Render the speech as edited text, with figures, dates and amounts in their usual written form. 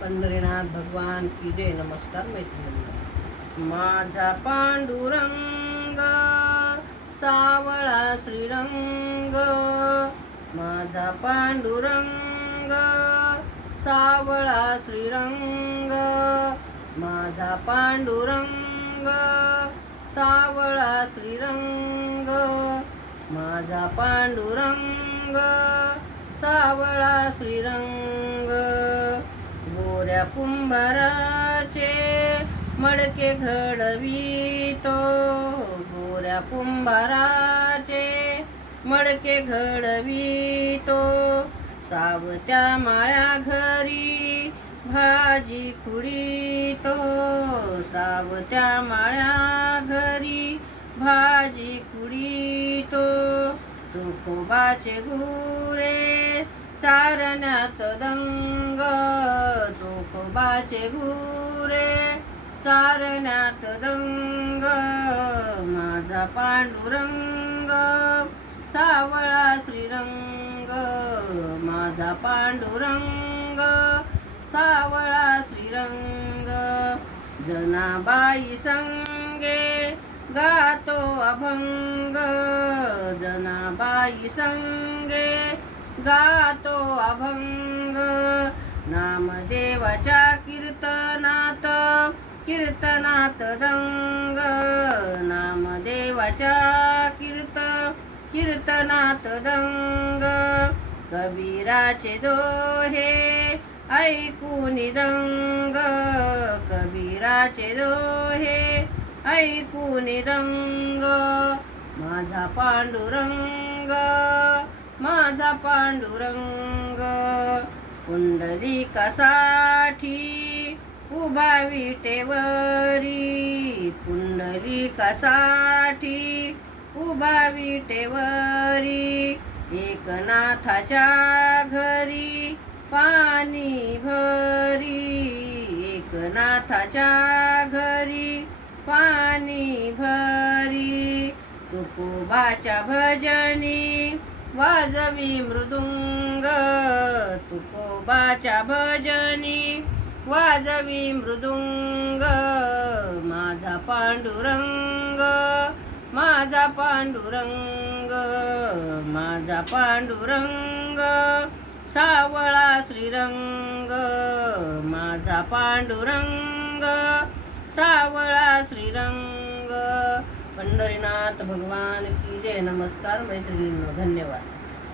पंढरीनाथ भगवान की जय. नमस्कार मैत्रिणींनो. माझा पांडुरंग सावळा श्रीरंग, माझा पांडुरंग सावळा श्रीरंग, माझा पांडुरंग सावळा श्रीरंग, माझा पांडुरंग सावळा श्रीरंग. गोऱ्या कुंभाराचे मडके घडवितो, गोऱ्या कुंभाराचे मडके घडवितो. सावत्या माळ्या घरी भाजी खुडीतो, सावत्या माळ्या घरी भाजी खुडीतो. तुकोबाचे गुरे चारण्यात दंग, तुकोबाचे गुरे चारण्यात दंग. माझा पांडुरंग सावळा श्रीरंग, माझा पांडुरंग सावळा श्रीरंग. जनाबाई संगे गातो अभंग, जनाबाई संगे गातो अभंग. नामदेवाच्या कीर्तनात कीर्तनात दंग, नामदेवाच्या कीर्तनात दंग. कबीराचे दोहे ऐकून दंग, कबीराचे दोहे ऐकून दंग. माझा पांडुरंग माझा पांडुरंग पुंडलिकासाठी उभा विटेवरी, पुंडलिकासाठी उभा विटेवरी. एकनाथाच्या घरी पाणी भरी, एकनाथाच्या घरी पाणी भरी. तुकोबाच्या भजनी वाजवी मृदुंग, तुकोबाच्या भजनी वाजवी मृदुंग. माझा पांडुरंग माझा पांडुरंग, माझा पांडुरंग सावळा श्रीरंग, माझा पांडुरंग सावळा श्रीरंग. पंढरीनाथ भगवान की जय. नमस्कार मैत्रिणींनो. धन्यवाद.